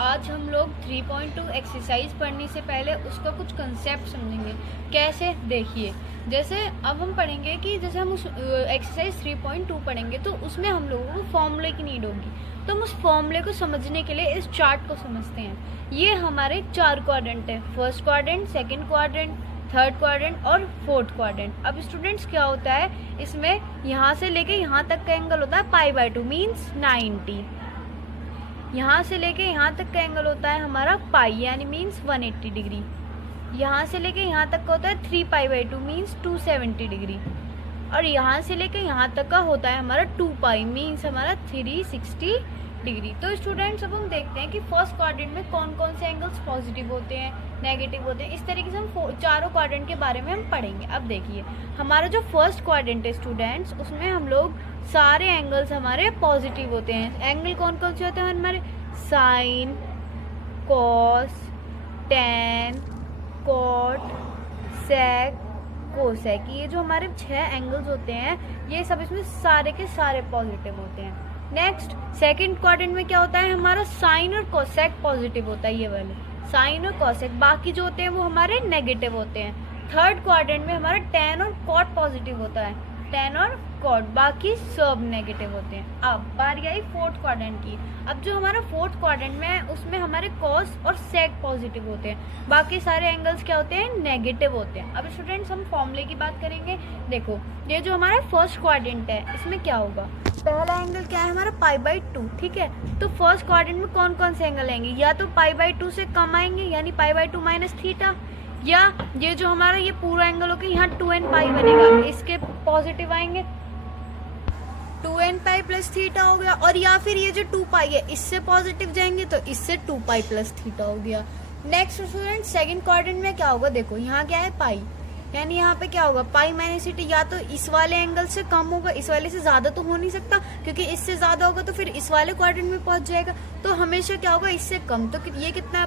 आज हम लोग 3.2 एक्सरसाइज पढ़ने से पहले उसका कुछ कंसेप्ट समझेंगे। कैसे, देखिए, जैसे अब हम पढ़ेंगे कि जैसे हम उस एक्सरसाइज 3.2 पढ़ेंगे तो उसमें हम लोगों को फॉर्मूले की नीड होगी। तो हम उस फॉर्मूले को समझने के लिए इस चार्ट को समझते हैं। ये हमारे 4 क्वाड्रेंट है, first quadrant, second quadrant, third quadrant और फोर्थ क्वाड्रेंट। अब स्टूडेंट्स क्या होता है, इसमें यहाँ से लेके यहाँ तक का एंगल होता है π/2 मीन्स 90। यहाँ से लेके यहाँ तक का एंगल होता है हमारा पाई यानी मीन्स 180 डिग्री। यहाँ से लेके यहाँ तक का होता है 3π/2 मीन्स 270 डिग्री। और यहाँ से लेके यहाँ तक का होता है हमारा 2π मीन्स हमारा 360 डिग्री। तो स्टूडेंट्स अब हम देखते हैं कि फर्स्ट क्वाड्रेंट में कौन कौन से एंगल्स पॉजिटिव होते हैं, नेगेटिव होते हैं। इस तरीके से हम चारों क्वाड्रेंट के बारे में हम पढ़ेंगे। अब देखिए, हमारा जो फर्स्ट क्वाड्रेंट है स्टूडेंट्स, उसमें हम लोग सारे एंगल्स हमारे पॉजिटिव होते हैं। एंगल कौन कौन से होते हैं हमारे, साइन, कॉस, टैन, कॉट, सेक, कोसेक। ये जो हमारे 6 एंगल्स होते हैं, ये सब इसमें सारे के सारे पॉजिटिव होते हैं। नेक्स्ट सेकंड क्वाड्रेंट में क्या होता है हमारा, साइन और कोसेक पॉजिटिव होता है, ये वाले साइन और कोसेक। बाकी जो होते हैं वो हमारे नेगेटिव होते हैं। थर्ड क्वाड्रेंट में हमारा टैन और कॉट पॉजिटिव होता है, टैन और कॉट, बाकी सब नेगेटिव होते हैं। अब बारी आई फोर्थ क्वाड्रेंट की। अब जो हमारा फोर्थ क्वाड्रेंट में है उसमें हमारे कॉस और सेक पॉजिटिव होते हैं, बाकी सारे एंगल्स क्या होते हैं, नेगेटिव होते हैं। अब स्टूडेंट्स हम फॉर्मूले की बात करेंगे। देखो, ये जो हमारा फर्स्ट क्वाड्रेंट है इसमें क्या होगा, पहला एंगल क्या है हमारा π/2, ठीक है। तो फर्स्ट क्वाड्रेंट में कौन कौन से एंगल आएंगे, या तो π/2 से कम आएंगे यानी π/2 माइनस थीटा, या ये जो हमारा ये पूरा एंगल होगा यहाँ 2nπ बनेगा, इसके पॉजिटिव आएंगे 2nπ प्लस थीटा हो गया। और या फिर ये जो 2π है इससे पॉजिटिव जाएंगे तो इससे 2π प्लस थीटा हो गया। नेक्स्ट स्टूडेंट सेकंड क्वाड्रेंट में क्या होगा, देखो यहाँ क्या है पाई, यानी यहाँ पे क्या होगा पाई माइनस थीटा, या तो इस वाले एंगल से कम होगा, इस वाले से ज्यादा तो हो नहीं सकता क्योंकि इससे ज्यादा होगा तो फिर इस वाले क्वाड्रेंट में पहुंच जाएगा। तो हमेशा क्या होगा, इससे कम। तो ये कितना है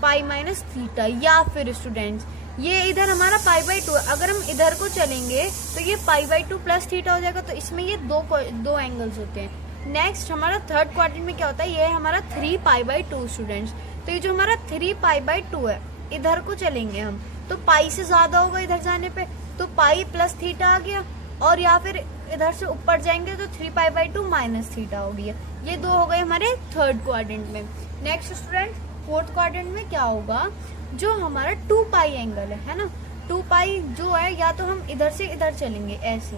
पाई माइनस थीटा। या फिर स्टूडेंट्स ये इधर हमारा π/2, अगर हम इधर को चलेंगे तो ये π/2 प्लस थीटा हो जाएगा। तो इसमें ये दो एंगल्स होते हैं। नेक्स्ट हमारा थर्ड क्वाड्रेंट में क्या होता है, ये है हमारा 3π/2 स्टूडेंट्स। तो ये जो हमारा 3π/2 है, इधर को चलेंगे हम तो पाई से ज्यादा होगा इधर जाने पे, तो पाई प्लस थीटा आ गया। और या फिर इधर से ऊपर जाएंगे तो 3π/2 माइनस थीटा हो गया। ये दो हो गए हमारे थर्ड क्वाड्रेंट में। नेक्स्ट स्टूडेंट फोर्थ क्वाड्रेंट में क्या होगा, जो हमारा 2π एंगल है ना, 2π जो है, या तो हम इधर से इधर चलेंगे ऐसे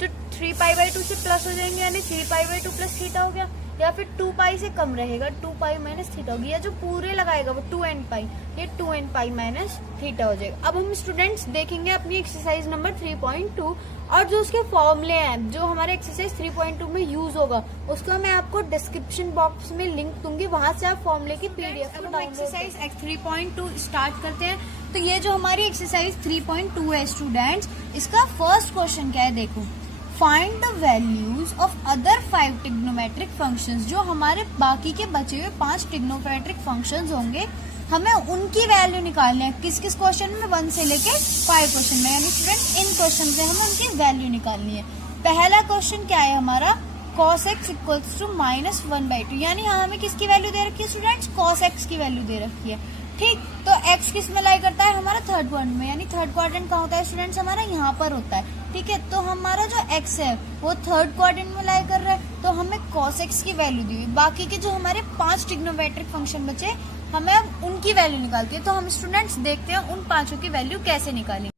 तो 3π/2 से प्लस हो जाएंगे यानी 3π/2 प्लस थीटा हो गया, या फिर 2π से कम रहेगा 2π माइनस थीटा होगी, या जो पूरे लगाएगा वो 2nπ, ये 2nπ माइनस थीटा हो जाएगा। अब हम स्टूडेंट्स देखेंगे अपनी एक्सरसाइज नंबर 3.2 और जो उसके फॉर्मूले हैं जो हमारे एक्सरसाइज 3.2 में यूज होगा उसको मैं आपको डिस्क्रिप्शन बॉक्स में लिंक दूंगी, वहां से आप फॉर्मूले की पीडीएफ को एक्सरसाइज 3.2 स्टार्ट करते हैं। तो ये जो हमारी एक्सरसाइज 3.2 है स्टूडेंट्स, इसका फर्स्ट क्वेश्चन क्या है, देखो, find the values of other 5 trigonometric functions. जो हमारे बाकी के बचे हुए 5 ट्रिग्नोमेट्रिक फंक्शंस होंगे, हमें उनकी वैल्यू निकालनी है। किस किस क्वेश्चन में, 1 से लेके 5 क्वेश्चन में, यानी स्टूडेंट इन क्वेश्चन में हमें उनकी वैल्यू निकालनी है। पहला क्वेश्चन क्या है हमारा, cos x इक्वल्स टू -1/2, यानी यहाँ हमें किसकी वैल्यू दे रखी है स्टूडेंट्स, cos x की वैल्यू दे रखी है, ठीक। तो x किस में लाई करता है हमारा थर्ड क्वाड्रेंट में, यानी थर्ड क्वाड्रेंट कहाँ होता है स्टूडेंट्स, हमारा यहाँ पर होता है, ठीक है। तो हमारा जो x है वो थर्ड क्वाड्रेंट में लाई कर रहा है, तो हमें cos x की वैल्यू दी हुई। बाकी के जो हमारे 5 ट्रिग्नोमेट्रिक फंक्शन बचे, हमें अब उनकी वैल्यू निकालती है। तो हम स्टूडेंट्स देखते हैं उन 5 की वैल्यू कैसे निकालेंगे।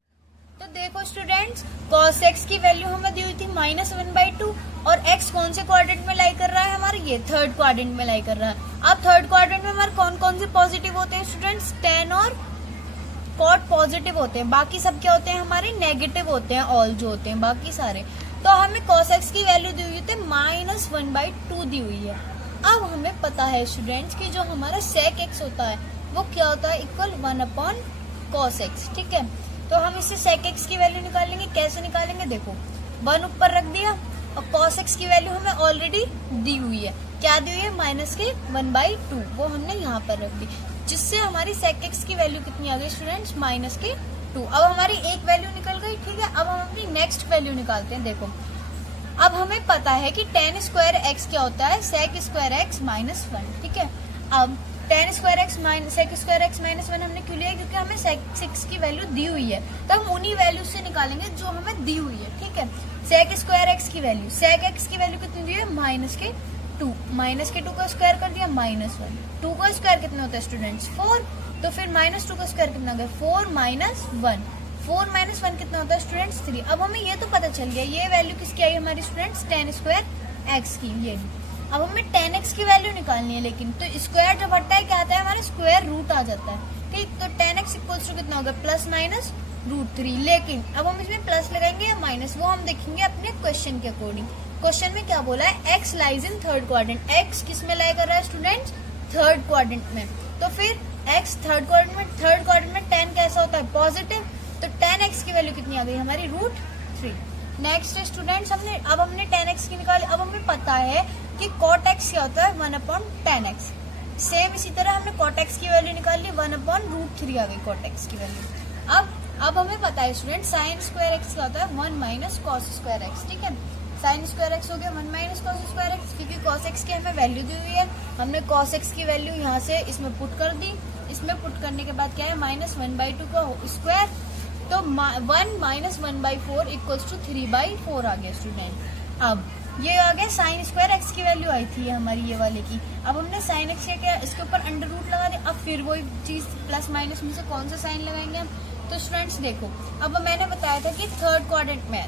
तो देखो स्टूडेंट्स, cos x की वैल्यू हमें दी हुई थी -1/2, और x कौन से क्वाड्रेंट में लाई कर रहा है हमारे, ये थर्ड क्वाड्रेंट में लाई कर रहा है। अब थर्ड क्वाड्रेंट में हमारे कौन कौन से पॉजिटिव होते हैं स्टूडेंट्स, टैन और कॉट पॉजिटिव होते हैं, बाकी सब क्या होते हैं हमारे नेगेटिव होते हैं, ऑल जो होते हैं बाकी सारे। तो हमें cos x की वैल्यू दी हुई थी -1/2 दी हुई है। अब हमें पता है स्टूडेंट्स कि जो हमारा sec x होता है वो क्या होता है, इक्वल 1/cos x, ठीक है। तो हम इससे sec x की वैल्यू निकालेंगे। कैसे निकालेंगे, देखो 1 ऊपर रख दिया और cos x की वैल्यू हमें ऑलरेडी दी हुई है, क्या दी हुई है, -1/2, वो हमने यहाँ पर रख दी, जिससे हमारी sec x की वैल्यू कितनी आ गई स्टूडेंट्स, -2। अब हमारी एक वैल्यू निकल गई, ठीक है। अब हम अपनी नेक्स्ट वैल्यू निकालते हैं। देखो, अब हमें पता है कि tan स्क्वायर x क्या होता है, sec स्क्वायर x -1, ठीक है। अब tan square x minus sec square x minus 1 हमने क्यों लिया, क्योंकि हमें sec 6 की वैल्यू दी हुई है, तो हम उन्हीं वैल्यू से निकालेंगे जो हमें दी हुई है, ठीक है। sec स्क्वायर एक्स की वैल्यू, sec x की वैल्यू कितनी दी है, -2, -2 का स्क्वायर कर दिया -1, 2 का स्क्वायर कितना होता है स्टूडेंट्स 4, तो फिर -2 का स्क्वायर कितना हो गया 4 - 1, 4 - 1 कितना होता है स्टूडेंट्स 3। अब हमें ये तो पता चल गया ये वैल्यू किसकी आई हमारी स्टूडेंट्स tan स्क्वायर एक्स की, ये। अब हमें tan x की वैल्यू निकालनी है, लेकिन तो स्क्वायर जब हटता है क्या आता है हमारा स्क्वायर रूट आ जाता है, ठीक। तो tan x इक्वल्स टू कितना होगा +-√3, लेकिन अब हम इसमें प्लस लगाएंगे या माइनस वो हम देखेंगे अपने क्वेश्चन के अकॉर्डिंग। क्वेश्चन में क्या बोला है, x lies in third quadrant, x किस में लाई कर रहा है स्टूडेंट्स थर्ड क्वाड्रेंट में, तो फिर x थर्ड क्वाड्रेंट में tan कैसा होता है पॉजिटिव, तो tan x की वैल्यू कितनी आ गई हमारी √3। नेक्स्ट स्टूडेंट्स हमने tan x की निकाली। अब हमें पता है कि cot x क्या होता है 1/tan x, सेम इसी तरह हमने cot x की वैल्यू निकाली 1/√3 आ गई cot x की वैल्यू। अब हमें पता है स्टूडेंट sin स्क्वायर x क्या होता है 1 - cos स्क्वायर x, ठीक है। sin स्क्वायर x हो गया 1 - cos स्क्वायर x, क्योंकि cos x की हमें वैल्यू दी हुई है, हमने cos x की वैल्यू यहाँ से इसमें पुट कर दी, इसमें पुट करने के बाद क्या है -1/2 का स्क्वायर, तो 1 - 1/4 इक्वल्स टू 3/4 आ गया स्टूडेंट। अब ये आ गया sin स्क्वायर x की वैल्यू आई थी हमारी ये वाले की। अब हमने sin x क्या इसके ऊपर अंडर रूट लगा दिया, अब फिर वही चीज प्लस माइनस में से कौन सा साइन लगाएंगे हम, तो स्टूडेंट्स देखो अब मैंने बताया था कि थर्ड क्वाड्रेंट में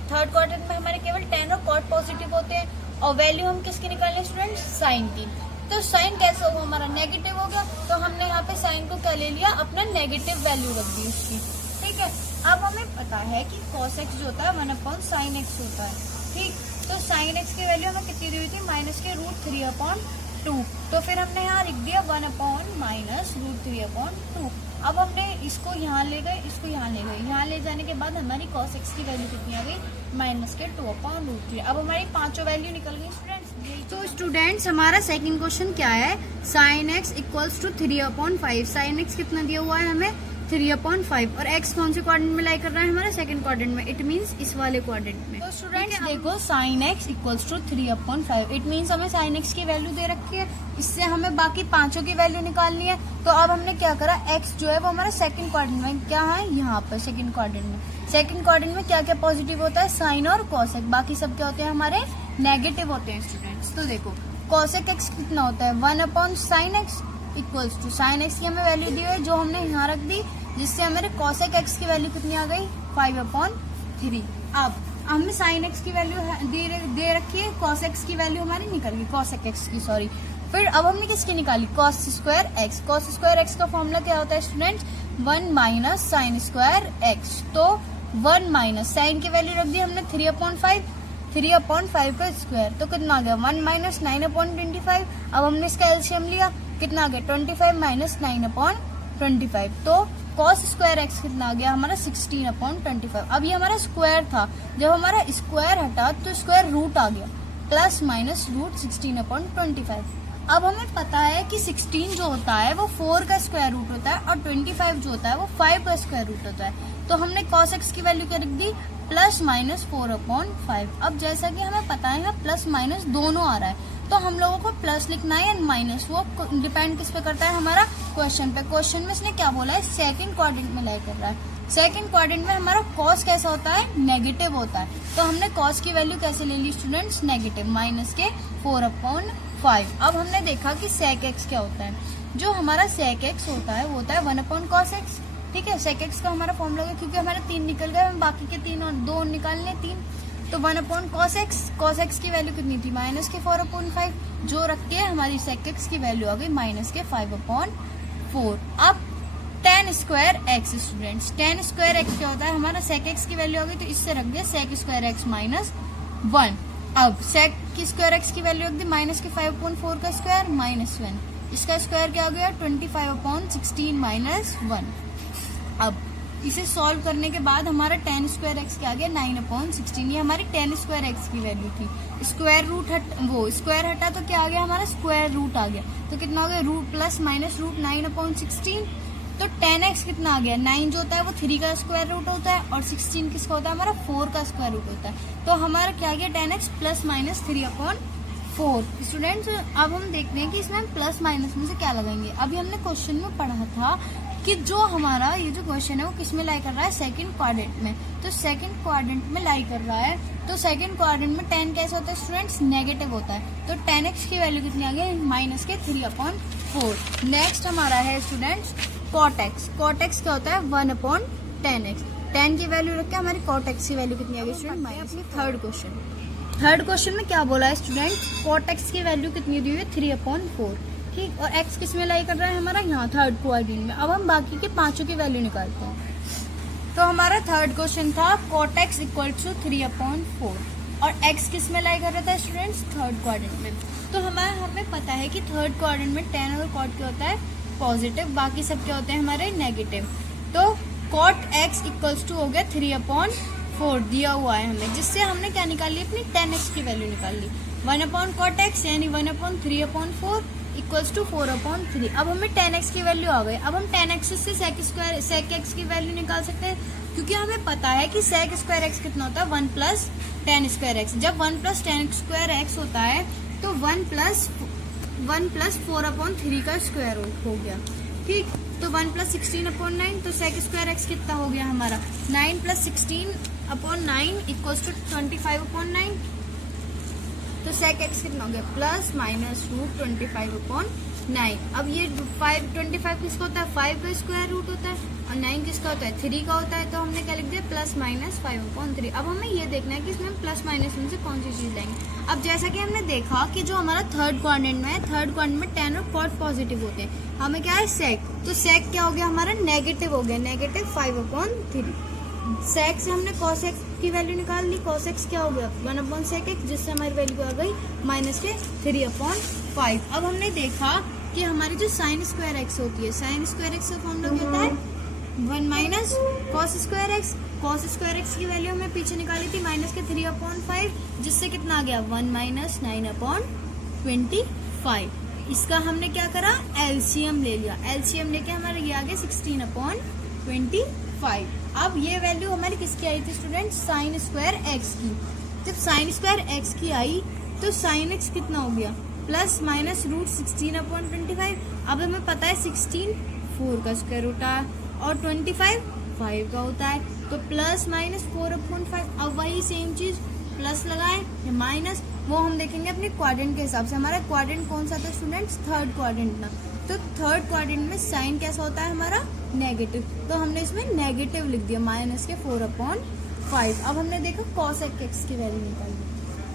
हमारे केवल tan और cot पॉजिटिव होते हैं, और वैल्यू हम किसकी निकालें स्टूडेंट्स साइन की। तो साइन कैसे होगा हमारा नेगेटिव हो गया, तो हमने यहाँ पे साइन को क्या ले लिया अपना नेगेटिव वैल्यू रख दी उसकी, ठीक है। अब हमें पता है कि cos x जो होता है 1/sin x होता है, ठीक। तो sin x की वैल्यू हमें कितनी दी हुई थी -√3/2, तो फिर हमने यहाँ लिख दिया 1/-√3/2। अब हमने इसको यहाँ ले गए, इसको यहाँ ले गए, यहाँ ले जाने के बाद हमारी cos x की वैल्यू कितनी आ गई -2/√3। अब हमारी पांचों वैल्यू निकल गई स्टूडेंट्स। तो स्टूडेंट्स हमारा सेकंड क्वेश्चन क्या है, sin x equals to 3/5, sin x कितना दिया हुआ है हमें 3/5, और x कौन से क्वाड्रेंट में लाई कर रहा है हमारा सेकंड क्वाड्रेंट में, इट मींस इस वाले क्वाड्रेंट में। तो स्टूडेंट्स देखो sin x equals to 3/5, it means हमें sin x की वैल्यू दे रखी है, इससे हमें बाकी पांचों की वैल्यू निकालनी है। तो अब हमने क्या करा, x जो है वो हमारा सेकंड क्वाड्रेंट में क्या है, यहाँ पर सेकंड क्वाड्रेंट में क्या क्या पॉजिटिव होता है साइन और cosec, बाकी सब क्या होते हैं हमारे नेगेटिव होते हैं स्टूडेंट्स। तो देखो cosec x कितना होता है 1/sin x equals to sin x की हमें वैल्यू दी है जो हमने यहाँ रख दी, जिससे हमारे cosec x की वैल्यू कितनी आ गई 5/3। अब हमने sin x की वैल्यू दे रखी है, cos x की वैल्यू हमारी निकल गई, cosec x की सॉरी। फिर अब हमने किसकी निकाली cos स्क्वायर x का फॉर्मूला क्या होता है स्टूडेंट्स 1 - sin स्क्वायर x, तो 1 - sin की वैल्यू रख दी हमने 3/5 का स्क्वायर, तो कितना आ गया 1 - 9/25। अब हमने इसका एलसीएम लिया, कितना आ गया 25 - 9/25, तो cos स्क्वायर x कितना आ गया हमारा 16/25। अब ये हमारा स्क्वायर था, जब हमारा स्क्वायर हटा तो स्क्वायर रूट आ गया ±√16/25। अब हमें पता है कि 16 जो होता है वो 4 का स्क्वायर रूट होता है, और 25 जो होता है वो 5 का स्क्वायर रूट होता है। तो हमने cos x की वैल्यू क्या रख दी ±4/5। अब जैसा कि हमें पता है यहाँ प्लस माइनस दोनों आ रहा है, तो हम लोगों को प्लस लिखना है या माइनस, वो डिपेंड किस पे करता है हमारा क्वेश्चन पे। क्वेश्चन में इसने क्या बोला है सेकंड क्वाड्रेंट में लाई कर रहा है, सेकंड क्वाड्रेंट में हमारा cos कैसा होता है नेगेटिव होता है, तो हमने cos की वैल्यू कैसे ले ली स्टूडेंट्स नेगेटिव -4/5। अब हमने देखा कि sec x क्या होता है, जो हमारा sec x होता है वो होता है 1/cos x, ठीक है। sec x का हमारा फॉर्मूला है, क्योंकि हमारे 3 निकल गए, हम बाकी के 3 और 2 निकालने 3, तो 1/cos x की वैल्यू कितनी थी -4/5, जो रख के हमारी sec x की वैल्यू आ गई -5/4। अब tan square x students, tan square x क्या होता है हमारा sec x की वैल्यू आ गई, तो इससे रख दिया sec स्क्वायर x -1। अब sec स्क्वायर x की वैल्यू रख दी -5/4 का स्क्वायर -1, इसका स्क्वायर क्या हो गया 25/16 -1। अब इसे सॉल्व करने के बाद हमारा tan स्क्वायर x क्या आ गया 9/16, ये हमारी tan स्क्वायर x की वैल्यू थी। स्क्वायर रूट स्क्वायर हटा तो क्या आ गया हमारा स्क्वायर रूट आ गया, तो कितना हो गया रूट प्लस माइनस रूट 9/16। तो tan x कितना आ गया 9 जो होता है वो 3 का स्क्वायर रूट होता है, और 16 किसका होता है हमारा 4 का स्क्वायर रूट होता है। तो हमारा क्या आ गया tan x ±3/4। 4। स्टूडेंट्स अब हम देखते हैं कि इसमें प्लस माइनस में से क्या लगाएंगे। अभी हमने क्वेश्चन में पढ़ा था कि जो हमारा ये जो क्वेश्चन है वो किस में लाई कर रहा है, सेकंड क्वाड्रेंट में। तो सेकंड क्वाड्रेंट में लाई कर रहा है, तो सेकंड क्वाड्रेंट में 10 कैसे होता है स्टूडेंट्स, नेगेटिव होता है। तो 10x की वैल्यू कितनी आ गई, माइनस के 3/4। नेक्स्ट हमारा है students cot x। cot x क्या होता है, 1/10x। 10 की वैल्यू रख के हमारी cot x की वैल्यू कितनी आ गई स्टूडेंट, माइनस के थर्ड क्वेश्चन में क्या बोला है स्टूडेंट, cot x की वैल्यू कितनी दी हुई है, 3/4। ठीक, और x किस में लाई कर रहा है हमारा, यहाँ थर्ड क्वाड्रेंट में। अब हम बाकी के पांचों की वैल्यू निकालते हैं। तो हमारा थर्ड क्वेश्चन था cot x इक्वल टू 3/4 और x किस में लाई कर रहा था स्टूडेंट्स, थर्ड क्वाड्रेंट में। तो हमें पता है कि थर्ड क्वाड्रेंट में tan और cot क्या होता है, पॉजिटिव, बाकी सब क्या होते हैं हमारे नेगेटिव। तो cot x इक्वल्स टू हो गया 3/4 दिया हुआ है हमें, जिससे हमने क्या निकाल ली, अपनी tan x की वैल्यू निकाल ली। 1/cot x यानी 1/3/4 इक्वल्स टू 4/3। अब हमें tan x की वैल्यू आ गई। अब हम tan x से sec x की वैल्यू निकाल सकते हैं, क्योंकि हमें पता है कि sec स्क्वायर x कितना होता है, 1 + tan स्क्वायर x। जब 1 + tan स्क्वायर x होता है तो 1 + 4/3 का स्क्वायर हो गया। ठीक, तो 1 + 16/9, तो sec स्क्वायर x कितना हो गया हमारा, 9 + 16/9 इक्वल्स टू 25/9। तो sec x कितना हो गया, ±√25/9। अब ये 25 किसका होता है, 5 का स्क्वायर रूट होता है, और 9 किसका होता है, 3 का होता है। तो हमने क्या लिख दिया, ±5/3। अब हमें ये देखना है कि इसमें प्लस माइनस में से कौन सी चीज लेंगे। अब जैसा कि हमने देखा कि जो हमारा थर्ड क्वाड्रेंट में है, थर्ड क्वाड्रेंट में tan और cot पॉजिटिव होते हैं। हमें क्या है sec, तो sec क्या हो गया हमारा, नेगेटिव हो गया, -5/3। sec से हमने cos x की वैल्यू निकाल ली। cos x क्या हो गया, 1/sec x, जिससे हमारी वैल्यू आ गई -3/5। अब हमने देखा कि हमारी जो sin स्क्वायर x होती है, sin स्क्वायर x का फॉर्मूला क्या होता है, 1 - cos square x। cos square x की वैल्यू हमने पीछे निकाली थी -3/5, जिससे कितना आ गया, 1 - 9/25। इसका हमने क्या करा, एलसीएम ले लिया। एलसीएम लेके हमारे ये आ गया 16/25। अब ये वैल्यू हमारी किसकी आई थी स्टूडेंट, साइन स्क्वायर एक्स की। जब साइन स्क्वायर एक्स की आई तो साइन एक्स कितना हो गया, ±√16/25। अब हमें पता है 16 4 का स्क्वायर रूट है और 25 5 का होता है, तो ±4/5। अब वही सेम चीज प्लस लगाए या माइनस, वो हम देखेंगे अपने क्वाड्रेंट के हिसाब से। हमारा क्वाड्रेंट कौन सा था स्टूडेंट्स, थर्ड क्वाड्रेंट ना। तो थर्ड क्वाड्रेंट में साइन कैसा होता है हमारा, नेगेटिव, तो हमने इसमें नेगेटिव लिख दिया, -4/5। अब हमने देखा cosec x की वैल्यू निकाली।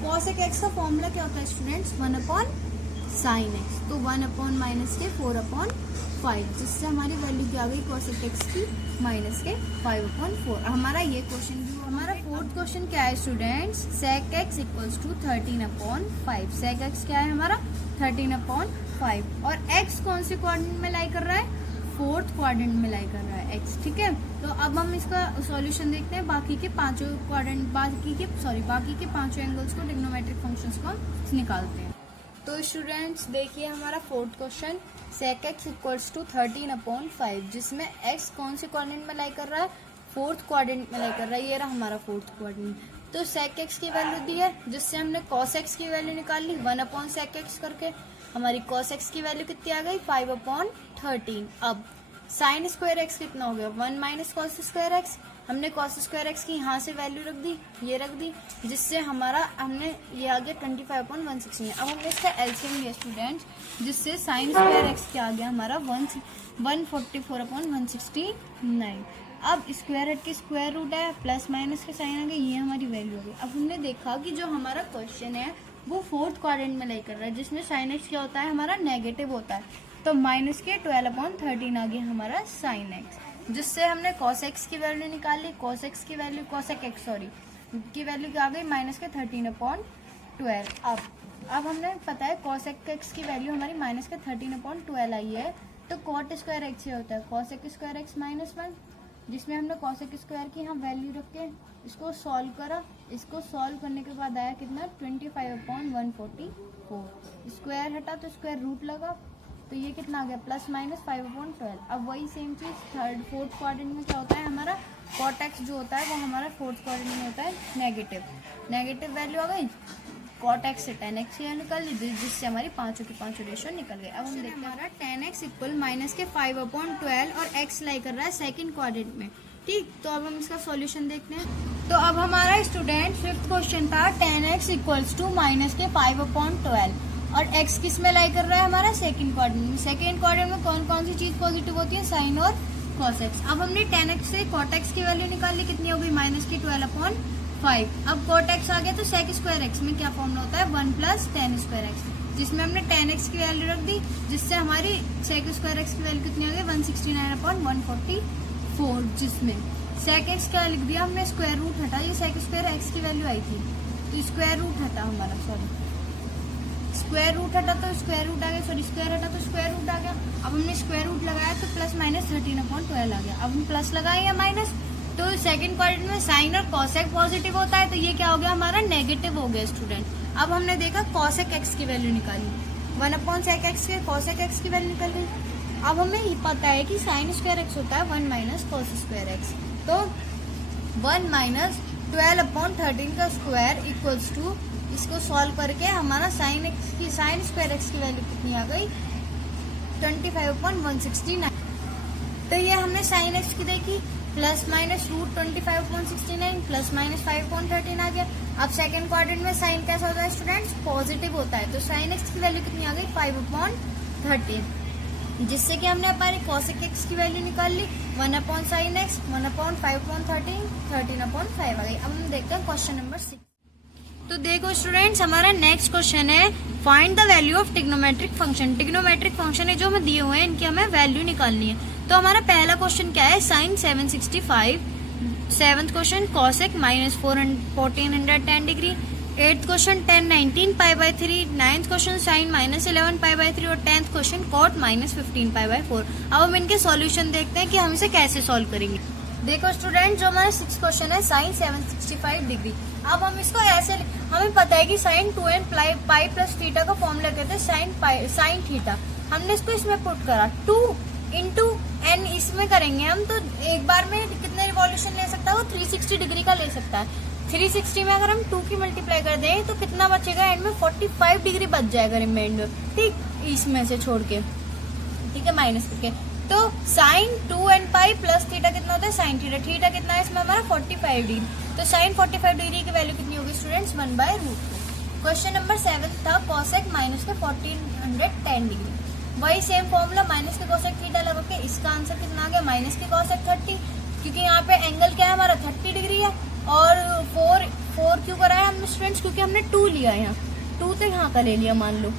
cosec x का फॉर्मूला क्या होता है स्टूडेंट्स, 1/sin x। तो 1/-4/5, जिससे हमारी वैल्यू क्या आ गई cosec x की, -5/4। हमारा ये क्वेश्चन भी, हमारा फोर्थ क्वेश्चन क्या है students, sec x equals to 13/5। sec x क्या है हमारा, 13/5। और x कौन से क्वाड्रेंट में लाई कर रहा है, फोर्थ क्वाड्रेंट में लाई कर रहा है x। ठीक है, तो अब हम इसका सॉल्यूशन देखते हैं। बाकी के पांचों एंगल्स को, ट्रिग्नोमेट्रिक फंक्शंस को निकालते हैं। तो स्टूडेंट्स देखिए हमारा fourth question, sec x equals to 13/5, जिसमें x कौन से क्वाड्रेंट में लाई कर रहा है, फोर्थ क्वाड्रेंट में लाई कर रहा है। ये रहा हमारा फोर्थ क्वाड्रेंट। तो sec x की वैल्यू दी है, जिससे हमने cos x की वैल्यू निकाल ली 1/sec x करके। हमारी cos x की वैल्यू कितनी आ गई, 5/13। अब sin स्क्वायर x कितना हो गया, 1 - cos स्क्वायर x। हमने cos स्क्वायर x की यहाँ से वैल्यू रख दी, ये रख दी, जिससे हमारा हमने ये आ गया 25/116। अब हमने इसका एलसीएम लिया स्टूडेंट्स, जिससे sin स्क्वायर x क्या आ गया हमारा, 144/169। अब स्क्वायर हट के स्क्वायर रूट है, प्लस माइनस के साइन आ गए, ये हमारी वैल्यू हो गई। अब हमने देखा कि जो हमारा क्वेश्चन है वो फोर्थ क्वाड्रेंट में लाई कर रहा है, जिसमें साइन एक्स क्या होता है हमारा, नेगेटिव होता है। तो -12/13 आ गया हमारा साइन एक्स, जिससे हमने cos x की वैल्यू निकाली। cos x की वैल्यू, cosec x की वैल्यू क्या आ गई, -13/12। अब हमने पता है cosec x की वैल्यू हमारी -13/12 आई है। तो cot स्क्वायर x ये होता है cosec स्क्वायर x -1, जिसमें हमने cosec स्क्वायर की यहाँ वैल्यू रख के इसको सॉल्व करा। इसको सॉल्व करने के बाद आया कितना, 25/144। स्क्वायर हटा तो स्क्वायर रूट लगा, तो ये कितना आ गया, +-5/12। अब वही सेम चीज फोर्थ क्वाड्रेंट में क्या होता है हमारा, cot x जो होता है वो हमारा फोर्थ क्वाड्रेंट में होता है नेगेटिव वैल्यू आ गई। cot x से tan x की वैल्यू निकाल ली, जिससे हमारी पांचों की पांचों रेशो निकल गए। अब हम देखते हैं हमारा tan x इक्वल माइनस के 5/12 और x लाई कर रहा है सेकंड क्वाड्रेंट में। ठीक, तो अब हम इसका सॉल्यूशन देखते हैं। तो अब हमारा स्टूडेंट फिफ्थ क्वेश्चन था tan x equals to minus के 5/12 और x किस में लाई कर रहा है हमारा सेकंड क्वाड्रेंट में। सेकंड क्वाड्रेंट में कौन कौन सी चीज पॉजिटिव होती है, साइन और cos x। अब हमने tan x से cot x की वैल्यू निकाल ली, कितनी हो गई माइनस की 12/5। अब cot x आ गया तो sec स्क्वायर x में क्या फॉर्मूला होता है 1 + tan स्क्वायर x, जिसमें हमने tan x की वैल्यू रख दी, जिससे हमारी sec स्क्वायर x की वैल्यू कितनी हो गई 169/144, जिसमें sec x क्या लिख दिया हमने स्क्वायर रूट हटा, ये sec स्क्वायर x की वैल्यू आई थी तो स्क्वायर रूट हटा हमारा, सॉरी स्क्वायर रूट हटा तो स्क्वायर रूट आ गया, सॉरी स्क्वायर हटा तो स्क्वायर रूट आ गया। अब हमने स्क्वायर रूट लगाया तो प्लस माइनस 13/12 आ गया। अब हम प्लस लगाए या माइनस, तो सेकंड क्वाड्रेंट में साइन और कॉसेक पॉजिटिव होता है, तो ये क्या हो गया हमारा नेगेटिव हो गया स्टूडेंट। अब हमने देखा कॉसेक एक्स की वैल्यू निकाली, 1/sec x के कॉसेक एक्स की वैल्यू निकल गई। अब हमें ये पता है कि साइन स्क्वायर एक्स होता है 1 - cos स्क्वायर एक्स, तो 1 - 12/13 का स्क्वायर इक्वल्स टू, इसको सॉल्व करके हमारा साइन स्क्वायर एक्स की वैल्यू कितनी आ गई 25/169। तो ये हमने साइन एक्स की देखी, plus minus root 25/169 plus minus 5/13 आ गया। अब सेकंड क्वाड्रेंट में साइन कैसा होता है स्टूडेंट्स, पॉजिटिव होता है, तो साइन एक्स की वैल्यू कितनी आ गई 5/13, जिससे कि हमने हमारी कॉसेक एक्स की वैल्यू निकाल ली 1/sin x 1/5/13 13/5 आ गई। अब हम देखते हैं क्वेश्चन नंबर 6। तो देखो स्टूडेंट्स, हमारा नेक्स्ट क्वेश्चन है find the value of trigonometric function. Trigonometric function है जो हमें दिए हुए हैं, इनकी हमें वैल्यू निकालनी है। तो हमारा पहला क्वेश्चन क्या है, sine 765, seventh question cosec -1410 degree, eighth question tan 19 π/3, ninth question sine -11 π/3 और 10th क्वेश्चन कॉट -15 π/4। अब हम इनके सॉल्यूशन देखते हैं कि हम इसे कैसे सॉल्व करेंगे। देखो स्टूडेंट, जो हमारा सिक्स क्वेश्चन है साइन 765 डिग्री, अब हम इसको ऐसे, हमें पता है कि sine 2n pi plus theta का फॉर्मूला कहते हैं साइन थीटा। हमने इसको इसमें पुट करा 2 × n, इसमें करेंगे हम तो एक बार में कितने रिवॉल्यूशन ले सकता है वो 360 डिग्री का ले सकता है। 360 में अगर हम 2 की मल्टीप्लाई कर दें तो कितना बचेगा एंड में 45 डिग्री बच जाएगा रिमाइंडर, ठीक, इसमें से छोड़ के, ठीक है, माइनस करके। तो sign 2n pi plus theta कितना होता है साइन थीटा, थीटा कितना है इसमें हमारा 45 डिग्री, तो साइन 45 डिग्री की वैल्यू कितनी होगी स्टूडेंट्स 1/√2। क्वेश्चन नंबर 7 था कॉसेक -1410 डिग्री, वही सेम फॉर्मूला माइनस के कॉसेक थीटा लगा के इसका आंसर कितना आ गया माइनस के कॉसेक 30, क्योंकि यहाँ पे एंगल क्या है हमारा 30 डिग्री है। और 4 क्यों कराया हमने स्टूडेंट्स, क्योंकि हमने 2 लिया है, यहाँ 2 तो यहाँ का ले लिया, मान लो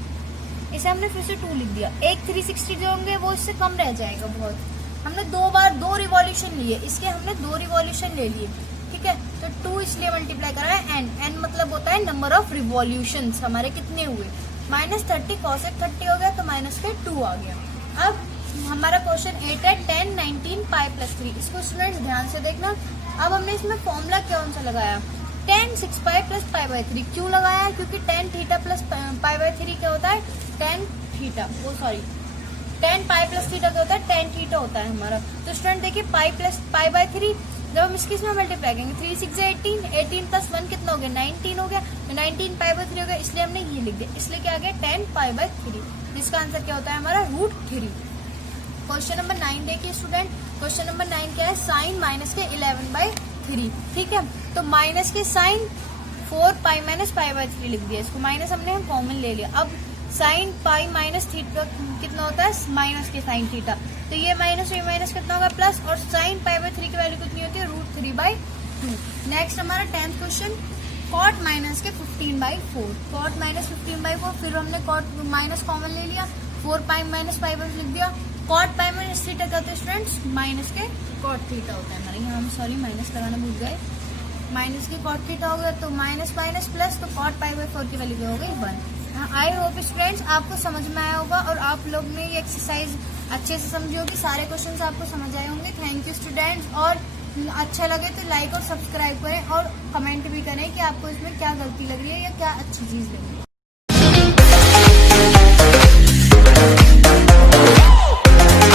इसे हमने फिर से 2 लिख दिया। एक 360 जो होंगे वो इससे कम रह जाएगा बहुत, हमने 2 बार 2 रिवॉल्यूशन लिए, इसके हमने 2 रिवॉल्यूशन ले लिए, ठीक है। तो 2 इसलिए मल्टीप्लाई करा है n मतलब होता है नंबर ऑफ रिवॉल्यूशन हमारे कितने हुए, -30 cosec 30 हो गया तो माइनस के 2 आ गया। अब हमारा क्वेश्चन 8 है tan 19 π+3, इसको स्टूडेंट्स ध्यान से देखना। अब हमने इसमें फॉर्मूला कौन सा लगाया, tan 6π + π/3 क्यों लगाया है, क्योंकि tan थीटा प्लस π/3 क्या होता है tan थीटा, वो सॉरी tan π + थीटा क्या होता है tan थीटा होता है हमारा। तो स्टूडेंट देखिए π/3 जब हम इसके इसमें मल्टीप्लाई करेंगे 3 6 18, 18 + 1 कितना हो गया 19 हो गया, 19 π/3 हो गया, इसलिए हमने ये लिख दिया, इसलिए क्या आ गया tan π/3, जिसका आंसर क्या होता है हमारा √3। क्वेश्चन नंबर 9 देखिए स्टूडेंट, क्वेश्चन नंबर 9 क्या है साइन -11/3, ठीक है। तो माइनस के साइन 4π - π/3 लिख दिया, इसको माइनस हमने कॉमन ले लिया। अब साइन पाई माइनस थीटा कितना होता है माइनस के साइन थीटा, तो ये माइनस ये माइनस कितना होगा प्लस, और साइन π/3 की वैल्यू कितनी होती है √3/2। नेक्स्ट हमारा 10th क्वेश्चन कॉट -15/4, कॉट -15/4, फिर हमने कॉट माइनस कॉमन ले लिया, 4π - π/3 लिख दिया। कॉट पाई माइनस थीटा क्या होता है स्टूडेंट्स माइनस के कॉट थीटा होता है हमारे, यहाँ हम सॉरी माइनस लगाना भूल गए, माइनस के कॉट थीटा हो गया तो माइनस माइनस प्लस, तो कॉट π/4 की वैल्यू क्या हो गई 1। आई होप स्टूडेंट्स आपको समझ में आया होगा और आप लोग ने ये एक्सरसाइज अच्छे से समझी होगी, सारे क्वेश्चंस आपको समझ आए होंगे। थैंक यू स्टूडेंट्स, और अच्छा लगे तो लाइक और सब्सक्राइब करें और कमेंट भी करें कि आपको इसमें क्या गलती लग रही है या क्या अच्छी चीज लग रही है।